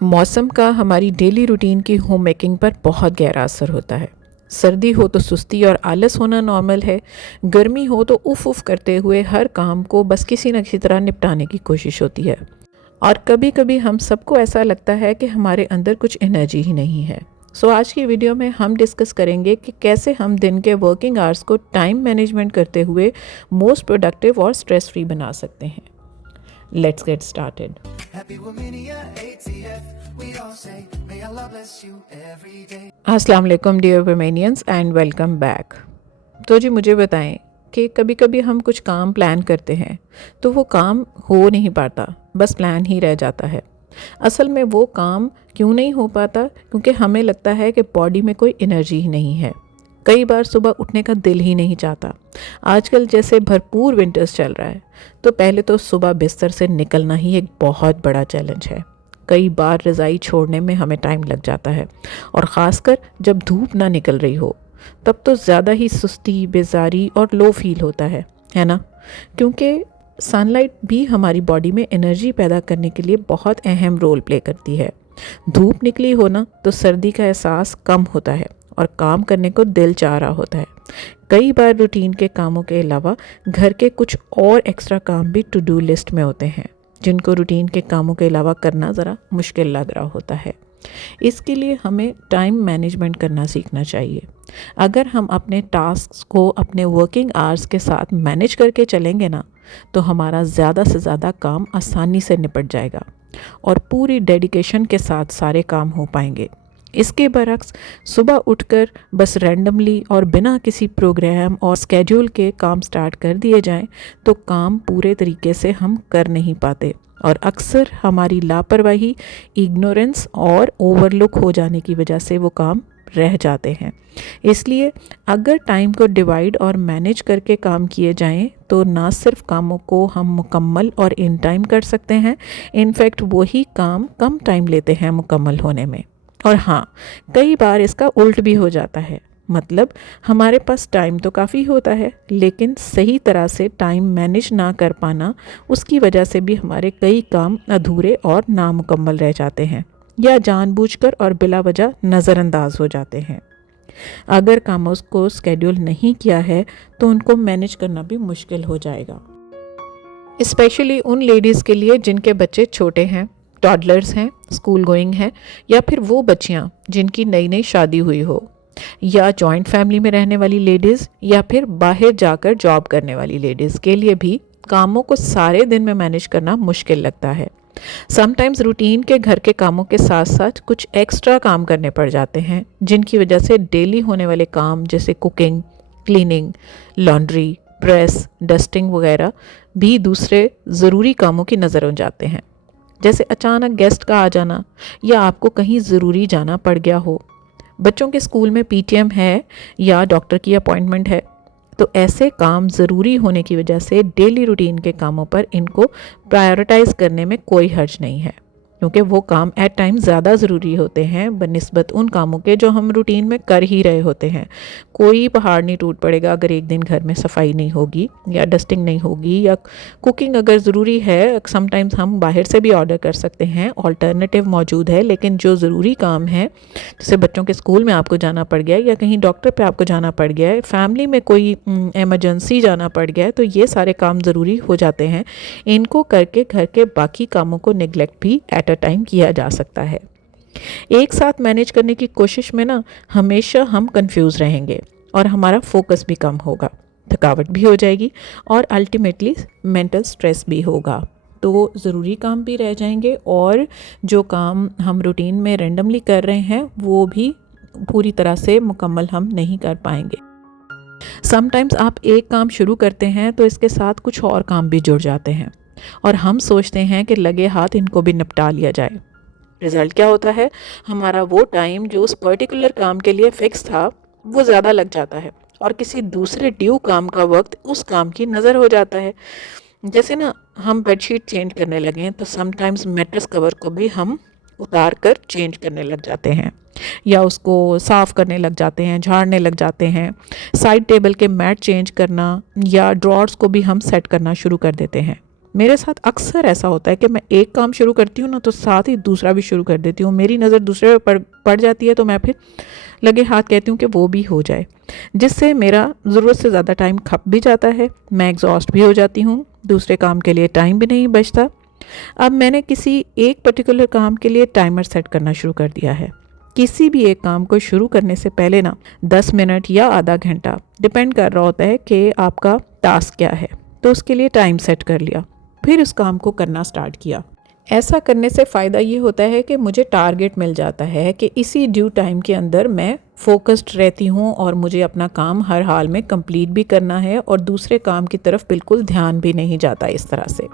मौसम का हमारी डेली रूटीन की होम मेकिंग पर बहुत गहरा असर होता है। सर्दी हो तो सुस्ती और आलस होना नॉर्मल है। गर्मी हो तो उफ उफ करते हुए हर काम को बस किसी न किसी तरह निपटाने की कोशिश होती है। और कभी कभी हम सबको ऐसा लगता है कि हमारे अंदर कुछ एनर्जी ही नहीं है। आज की वीडियो में हम डिस्कस करेंगे कि कैसे हम दिन के वर्किंग आवर्स को टाइम मैनेजमेंट करते हुए मोस्ट प्रोडक्टिव और स्ट्रेस फ्री बना सकते हैं। Let's get started. अस्सलाम वालेकुम डियर वुमेनियंस एंड वेलकम बैक। तो जी मुझे बताएं कि कभी कभी हम कुछ काम प्लान करते हैं तो वो काम हो नहीं पाता, बस प्लान ही रह जाता है। असल में वो काम क्यों नहीं हो पाता? क्योंकि हमें लगता है कि बॉडी में कोई एनर्जी ही नहीं है। कई बार सुबह उठने का दिल ही नहीं चाहता। आजकल जैसे भरपूर विंटर्स चल रहा है तो पहले तो सुबह बिस्तर से निकलना ही एक बहुत बड़ा चैलेंज है। कई बार रज़ाई छोड़ने में हमें टाइम लग जाता है, और ख़ासकर जब धूप ना निकल रही हो तब तो ज़्यादा ही सुस्ती, बेजारी और लो फील होता है ना? क्योंकि सनलाइट भी हमारी बॉडी में एनर्जी पैदा करने के लिए बहुत अहम रोल प्ले करती है। धूप निकली हो ना तो सर्दी का एहसास कम होता है और काम करने को दिल चाह रहा होता है। कई बार रूटीन के कामों के अलावा घर के कुछ और एक्स्ट्रा काम भी टू डू लिस्ट में होते हैं, जिनको रूटीन के कामों के अलावा करना ज़रा मुश्किल लग रहा होता है। इसके लिए हमें टाइम मैनेजमेंट करना सीखना चाहिए। अगर हम अपने टास्क्स को अपने वर्किंग आवर्स के साथ मैनेज करके चलेंगे ना, तो हमारा ज़्यादा से ज़्यादा काम आसानी से निपट जाएगा और पूरी डेडिकेशन के साथ सारे काम हो पाएंगे। इसके बरक्स सुबह उठकर बस रैंडमली और बिना किसी प्रोग्राम और स्केड्यूल के काम स्टार्ट कर दिए जाएं तो काम पूरे तरीके से हम कर नहीं पाते, और अक्सर हमारी लापरवाही, इग्नोरेंस और ओवरलुक हो जाने की वजह से वो काम रह जाते हैं। इसलिए अगर टाइम को डिवाइड और मैनेज करके काम किए जाएं तो ना सिर्फ कामों को हम मुकम्मल और इन टाइम कर सकते हैं, इनफैक्ट वही काम कम टाइम लेते हैं मुकम्मल होने में। और हाँ, कई बार इसका उल्ट भी हो जाता है। मतलब हमारे पास टाइम तो काफ़ी होता है, लेकिन सही तरह से टाइम मैनेज ना कर पाना, उसकी वजह से भी हमारे कई काम अधूरे और नामुकम्मल रह जाते हैं या जानबूझकर और बिला वजह नज़रअंदाज हो जाते हैं। अगर कामों को स्केड्यूल नहीं किया है तो उनको मैनेज करना भी मुश्किल हो जाएगा, स्पेशली उन लेडीज़ के लिए जिनके बच्चे छोटे हैं, टॉडलर्स हैं, स्कूल गोइंग हैं, या फिर वो बच्चियाँ जिनकी नई नई शादी हुई हो, या जॉइंट फैमिली में रहने वाली लेडीज़, या फिर बाहर जाकर जॉब करने वाली लेडीज़ के लिए भी कामों को सारे दिन में मैनेज करना मुश्किल लगता है। समटाइम्स रूटीन के घर के कामों के साथ साथ कुछ एक्स्ट्रा काम करने पड़ जाते हैं, जिनकी वजह से डेली होने वाले काम जैसे cooking, cleaning, laundry, press, dusting वगैरह भी दूसरे ज़रूरी कामों की नज़र हो जाते हैं। जैसे अचानक गेस्ट का आ जाना, या आपको कहीं ज़रूरी जाना पड़ गया हो, बच्चों के स्कूल में पीटीएम है या डॉक्टर की अपॉइंटमेंट है, तो ऐसे काम ज़रूरी होने की वजह से डेली रूटीन के कामों पर इनको प्रायोरिटाइज़ करने में कोई हर्ज नहीं है, क्योंकि वो काम एट टाइम ज़्यादा ज़रूरी होते हैं बनिस्बत उन कामों के जो हम रूटीन में कर ही रहे होते हैं। कोई पहाड़ नहीं टूट पड़ेगा अगर एक दिन घर में सफाई नहीं होगी या डस्टिंग नहीं होगी, या कुकिंग अगर ज़रूरी है, समटाइम्स हम बाहर से भी ऑर्डर कर सकते हैं, ऑल्टरनेटिव मौजूद है। लेकिन जो ज़रूरी काम है, जैसे बच्चों के स्कूल में आपको जाना पड़ गया, या कहीं डॉक्टर पे आपको जाना पड़ गया है, फैमिली में कोई एमरजेंसी जाना पड़ गया है, तो ये सारे काम ज़रूरी हो जाते हैं। इनको करके घर के बाकी कामों को निगलेक्ट भी एट अ टाइम किया जा सकता है। एक साथ मैनेज करने की कोशिश में ना हमेशा हम कंफ्यूज रहेंगे और हमारा फोकस भी कम होगा, थकावट भी हो जाएगी और अल्टीमेटली मेंटल स्ट्रेस भी होगा। तो ज़रूरी काम भी रह जाएंगे और जो काम हम रूटीन में रेंडमली कर रहे हैं वो भी पूरी तरह से मुकम्मल हम नहीं कर पाएंगे। समटाइम्स आप एक काम शुरू करते हैं तो इसके साथ कुछ और काम भी जुड़ जाते हैं और हम सोचते हैं कि लगे हाथ इनको भी निपटा लिया जाए। रिज़ल्ट क्या होता है? हमारा वो टाइम जो उस पर्टिकुलर काम के लिए फ़िक्स था वो ज़्यादा लग जाता है और किसी दूसरे ड्यू काम का वक्त उस काम की नज़र हो जाता है। जैसे ना हम बेडशीट चेंज करने लगे हैं तो समटाइम्स मैट्रेस कवर को भी हम उतार कर चेंज करने लग जाते हैं, या उसको साफ़ करने लग जाते हैं, झाड़ने लग जाते हैं। साइड टेबल के मैट चेंज करना या ड्रॉर्स को भी हम सेट करना शुरू कर देते हैं। मेरे साथ अक्सर ऐसा होता है कि मैं एक काम शुरू करती हूँ ना तो साथ ही दूसरा भी शुरू कर देती हूँ। मेरी नज़र दूसरे पे पड़ जाती है तो मैं फिर लगे हाथ कहती हूँ कि वो भी हो जाए, जिससे मेरा ज़रूरत से ज़्यादा टाइम खप भी जाता है, मैं एग्जॉस्ट भी हो जाती हूँ, दूसरे काम के लिए टाइम भी नहीं बचता। अब मैंने किसी एक पर्टिकुलर काम के लिए टाइमर सेट करना शुरू कर दिया है। किसी भी एक काम को शुरू करने से पहले ना 10 मिनट या आधा घंटा, डिपेंड कर रहा होता है कि आपका टास्क क्या है, तो उसके लिए टाइम सेट कर लिया, फिर उस काम को करना स्टार्ट किया। ऐसा करने से फ़ायदा ये होता है कि मुझे टारगेट मिल जाता है कि इसी ड्यू टाइम के अंदर मैं फोकस्ड रहती हूँ और मुझे अपना काम हर हाल में कंप्लीट भी करना है और दूसरे काम की तरफ बिल्कुल ध्यान भी नहीं जाता इस तरह से।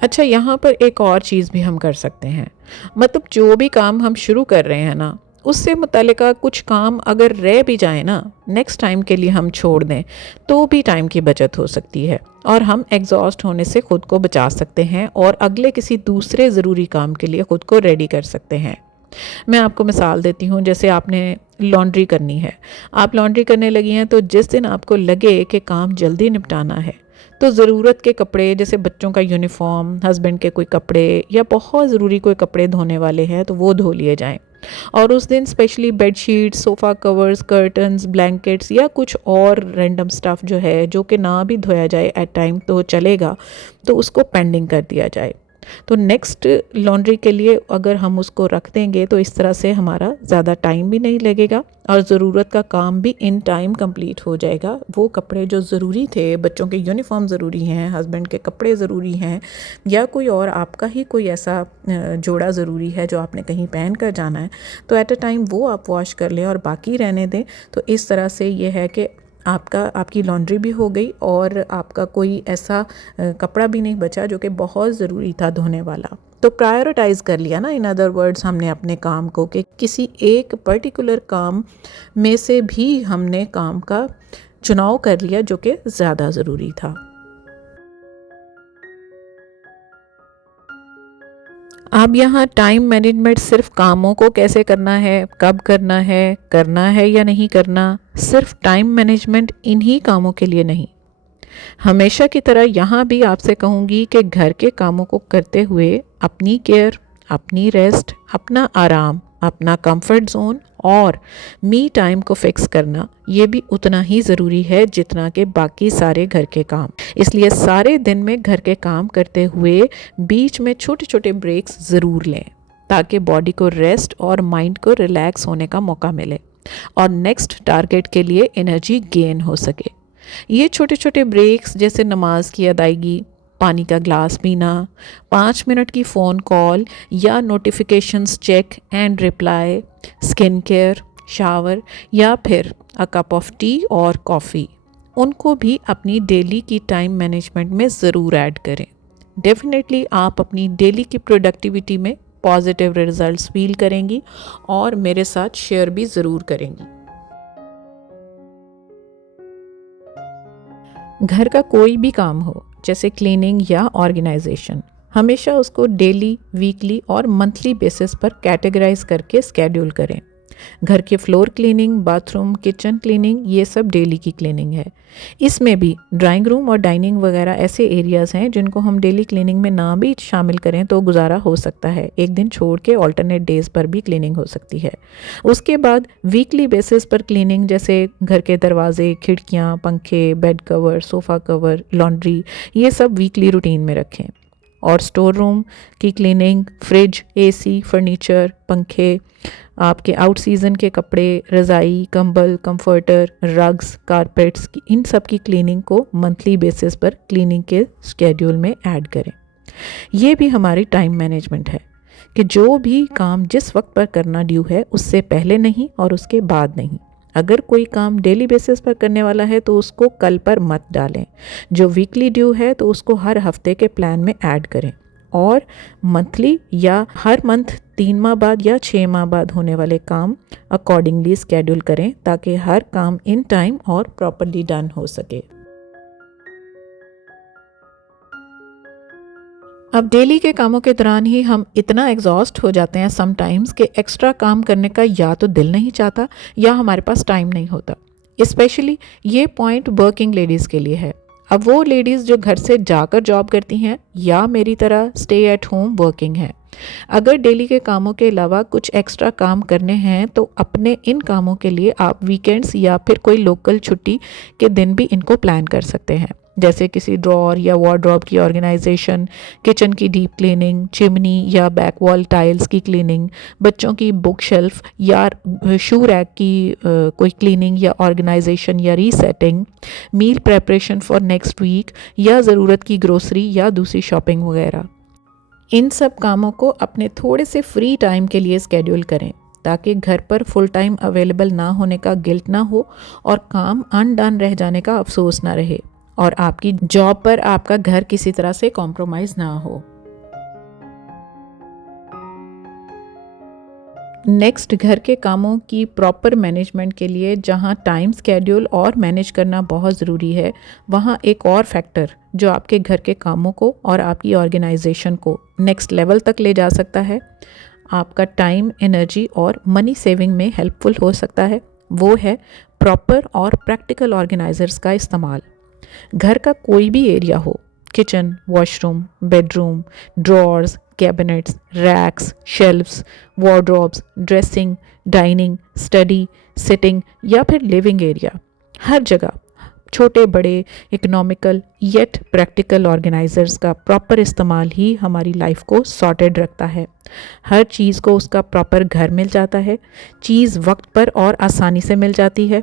अच्छा, यहाँ पर एक और चीज़ भी हम कर सकते हैं, मतलब जो भी काम हम शुरू कर रहे हैं ना, उससे मुतालिका कुछ काम अगर रह भी जाए ना, नेक्स्ट टाइम के लिए हम छोड़ दें तो भी टाइम की बचत हो सकती है और हम एग्जॉस्ट होने से ख़ुद को बचा सकते हैं और अगले किसी दूसरे ज़रूरी काम के लिए ख़ुद को रेडी कर सकते हैं। मैं आपको मिसाल देती हूँ, जैसे आपने लॉन्ड्री करनी है, आप लॉन्ड्री करने लगी हैं, तो जिस दिन आपको लगे कि काम जल्दी निपटाना है तो ज़रूरत के कपड़े, जैसे बच्चों का यूनिफॉर्म, हस्बैंड के कोई कपड़े या बहुत ज़रूरी कोई कपड़े धोने वाले हैं तो वो धो लिए जाएं। और उस दिन specially bedsheets, sofa covers, curtains, blankets या कुछ और रैंडम स्टफ़ जो है, जो कि ना भी धोया जाए एट टाइम तो चलेगा, तो उसको पेंडिंग कर दिया जाए। तो नेक्स्ट लॉन्ड्री के लिए अगर हम उसको रख देंगे तो इस तरह से हमारा ज़्यादा टाइम भी नहीं लगेगा और ज़रूरत का काम भी इन टाइम कंप्लीट हो जाएगा। वो कपड़े जो ज़रूरी थे, बच्चों के यूनिफॉर्म ज़रूरी हैं, हस्बैंड के कपड़े ज़रूरी हैं, या कोई और आपका ही कोई ऐसा जोड़ा ज़रूरी है जो आपने कहीं पहन कर जाना है, तो एट अ टाइम वो आप वॉश कर लें और बाकी रहने दें। तो इस तरह से ये है कि आपकी लॉन्ड्री भी हो गई और आपका कोई ऐसा कपड़ा भी नहीं बचा जो कि बहुत ज़रूरी था धोने वाला। तो प्रायोरिटाइज़ कर लिया ना, इन अदर वर्ड्स, हमने अपने काम को कि किसी एक पर्टिकुलर काम में से भी हमने काम का चुनाव कर लिया जो कि ज़्यादा ज़रूरी था। अब यहाँ टाइम मैनेजमेंट सिर्फ कामों को कैसे करना है, कब करना है या नहीं करना, सिर्फ टाइम मैनेजमेंट इन्हीं कामों के लिए नहीं। हमेशा की तरह यहाँ भी आपसे कहूँगी कि घर के कामों को करते हुए अपनी केयर, अपनी रेस्ट, अपना आराम, अपना कंफर्ट जोन और मी टाइम को फिक्स करना, ये भी उतना ही ज़रूरी है जितना कि बाकी सारे घर के काम। इसलिए सारे दिन में घर के काम करते हुए बीच में छोटे छोटे ब्रेक्स ज़रूर लें ताकि बॉडी को रेस्ट और माइंड को रिलैक्स होने का मौका मिले और नेक्स्ट टारगेट के लिए एनर्जी गेन हो सके। ये छोटे छोटे ब्रेक्स जैसे नमाज की अदायगी, पानी का ग्लास पीना, 5 मिनट की फ़ोन कॉल या notifications check and reply, skin care, shower या फिर अ कप ऑफ टी और कॉफ़ी, उनको भी अपनी डेली की टाइम मैनेजमेंट में ज़रूर ऐड करें। डेफिनेटली आप अपनी डेली की प्रोडक्टिविटी में पॉजिटिव रिजल्ट्स फील करेंगी और मेरे साथ शेयर भी ज़रूर करेंगी। घर का कोई भी काम हो, जैसे क्लीनिंग या ऑर्गेनाइजेशन, हमेशा उसको डेली, वीकली और मंथली बेसिस पर कैटेगराइज करके स्केड्यूल करें। घर के floor cleaning, bathroom, kitchen cleaning, ये सब डेली की क्लीनिंग है। इसमें भी ड्राइंग रूम और डाइनिंग वगैरह ऐसे एरियाज़ हैं जिनको हम डेली क्लीनिंग में ना भी शामिल करें तो गुजारा हो सकता है, एक दिन छोड़ के ऑल्टरनेट डेज़ पर भी क्लीनिंग हो सकती है। उसके बाद वीकली बेसिस पर क्लीनिंग, जैसे घर के दरवाजे, खिड़कियाँ, पंखे, bed cover, sofa cover, laundry, ये सब वीकली रूटीन में रखें। और स्टोर रूम की क्लीनिंग, फ्रिज, एसी, फर्नीचर, पंखे, आपके आउट सीज़न के कपड़े, रज़ाई, कंबल, कंफर्टर, रग्स, कारपेट्स, इन सब की क्लीनिंग को मंथली बेसिस पर क्लीनिंग के स्केड्यूल में ऐड करें। ये भी हमारी टाइम मैनेजमेंट है कि जो भी काम जिस वक्त पर करना ड्यू है उससे पहले नहीं और उसके बाद नहीं। अगर कोई काम डेली बेसिस पर करने वाला है तो उसको कल पर मत डालें। जो वीकली ड्यू है तो उसको हर हफ्ते के प्लान में ऐड करें और मंथली या हर मंथ 3 माह बाद या 6 माह बाद होने वाले काम अकॉर्डिंगली स्केड्यूल करें ताकि हर काम इन टाइम और प्रॉपरली डन हो सके। अब डेली के कामों के दौरान ही हम इतना एग्जॉस्ट हो जाते हैं समटाइम्स कि एक्स्ट्रा काम करने का या तो दिल नहीं चाहता या हमारे पास टाइम नहीं होता। स्पेशली ये पॉइंट वर्किंग लेडीज़ के लिए है। अब वो लेडीज़ जो घर से जाकर जॉब करती हैं या मेरी तरह स्टे एट होम वर्किंग हैं, अगर डेली के कामों के अलावा कुछ एक्स्ट्रा काम करने हैं तो अपने इन कामों के लिए आप वीकेंड्स या फिर कोई लोकल छुट्टी के दिन भी इनको प्लान कर सकते हैं, जैसे किसी ड्रॉर या वार्डरोब की ऑर्गेनाइजेशन, किचन की डीप क्लीनिंग, चिमनी या बैक वॉल टाइल्स की क्लीनिंग, बच्चों की बुक शेल्फ या शू रैक की कोई क्लीनिंग या ऑर्गेनाइजेशन या resetting, meal preparation for next week या ज़रूरत की ग्रोसरी या दूसरी शॉपिंग वगैरह। इन सब कामों को अपने थोड़े से फ्री टाइम के लिए स्केड्यूल करें ताकि घर पर फुल टाइम अवेलेबल ना होने का गिल्ट ना हो और काम अनडन रह जाने का अफसोस ना रहे और आपकी जॉब पर आपका घर किसी तरह से कॉम्प्रोमाइज़ ना हो। नेक्स्ट, घर के कामों की प्रॉपर मैनेजमेंट के लिए जहां टाइम स्केड्यूल और मैनेज करना बहुत ज़रूरी है, वहां एक और फैक्टर जो आपके घर के कामों को और आपकी ऑर्गेनाइजेशन को नेक्स्ट लेवल तक ले जा सकता है, आपका टाइम, एनर्जी और मनी सेविंग में हेल्पफुल हो सकता है, वो है प्रॉपर और प्रैक्टिकल ऑर्गेनाइजर्स का इस्तेमाल। घर का कोई भी एरिया हो, kitchen, washroom, bedroom, drawers, cabinets, racks, shelves, wardrobes, dressing, dining, study, sitting या फिर लिविंग एरिया, हर जगह छोटे बड़े इकोनॉमिकल येट प्रैक्टिकल ऑर्गेनाइजर्स का प्रॉपर इस्तेमाल ही हमारी लाइफ को सॉर्टेड रखता है। हर चीज़ को उसका प्रॉपर घर मिल जाता है, चीज़ वक्त पर और आसानी से मिल जाती है,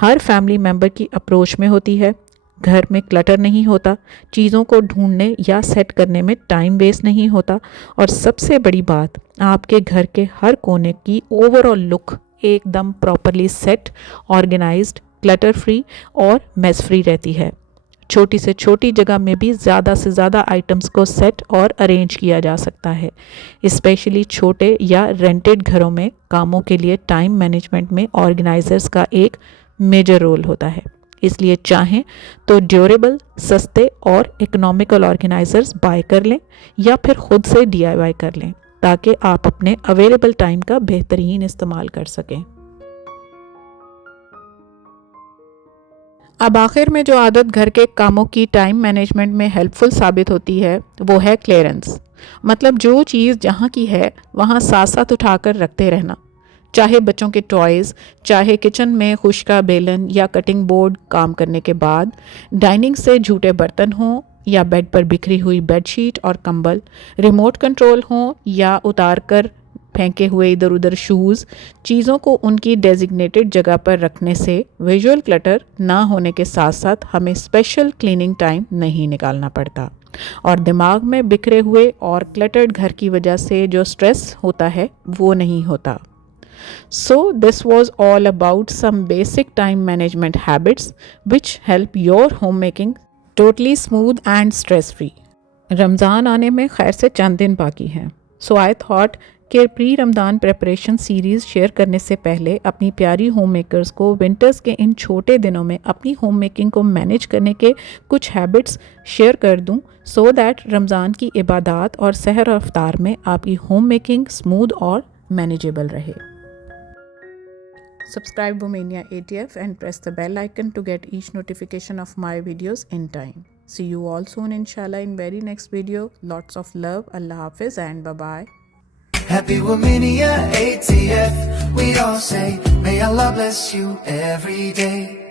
हर फैमिली मेम्बर की अप्रोच में होती है, घर में क्लटर नहीं होता, चीज़ों को ढूंढने या सेट करने में टाइम वेस्ट नहीं होता और सबसे बड़ी बात, आपके घर के हर कोने की ओवरऑल लुक एकदम properly set, organized, clutter free और मेस फ्री रहती है। छोटी से छोटी जगह में भी ज़्यादा से ज़्यादा आइटम्स को सेट और अरेंज किया जा सकता है। स्पेशली छोटे या रेंटेड घरों में कामों के लिए टाइम मैनेजमेंट में ऑर्गेनाइजर्स का एक मेजर रोल होता है। इसलिए चाहें तो ड्यूरेबल, सस्ते और इकोनॉमिकल ऑर्गेनाइजर्स बाय कर लें या फिर खुद से DIY कर लें ताकि आप अपने अवेलेबल टाइम का बेहतरीन इस्तेमाल कर सकें। अब आखिर में जो आदत घर के कामों की टाइम मैनेजमेंट में हेल्पफुल साबित होती है वो है क्लियरेंस। मतलब जो चीज़ जहाँ की है वहाँ साथ साथ उठाकर रखते रहना, चाहे बच्चों के टॉयज़, चाहे किचन में खुश्का बेलन या कटिंग बोर्ड काम करने के बाद, डाइनिंग से झूठे बर्तन हों या बेड पर बिखरी हुई बेडशीट और कंबल, रिमोट कंट्रोल हों या उतार कर फेंके हुए इधर उधर शूज़, चीज़ों को उनकी डेजिग्नेटेड जगह पर रखने से विजुअल क्लटर ना होने के साथ साथ हमें स्पेशल क्लीनिंग टाइम नहीं निकालना पड़ता और दिमाग में बिखरे हुए और क्लटर्ड घर की वजह से जो स्ट्रेस होता है वो नहीं होता। So this was all about some basic time management habits which help your homemaking totally smooth and stress free. Ramzan आने में खैर से चंद दिन बाकी हैं, so I thought कि pre Ramzan preparation series share करने से पहले अपनी प्यारी होम मेकर्स को विंटर्स के इन छोटे दिनों में अपनी होम मेकिंग को मैनेज करने के कुछ हैबिट्स शेयर कर दूं, सो दैट रमज़ान की इबादत और सहर और अफ्तार में आपकी होम मेकिंग स्मूथ और मैनेजेबल रहे। Subscribe Womania ATF and press the bell icon to get each notification of my videos in time. See you all soon inshallah in very next video. Lots of love. Allah Hafiz and bye-bye. Happy Womania ATF, we all say, may Allah bless you every day.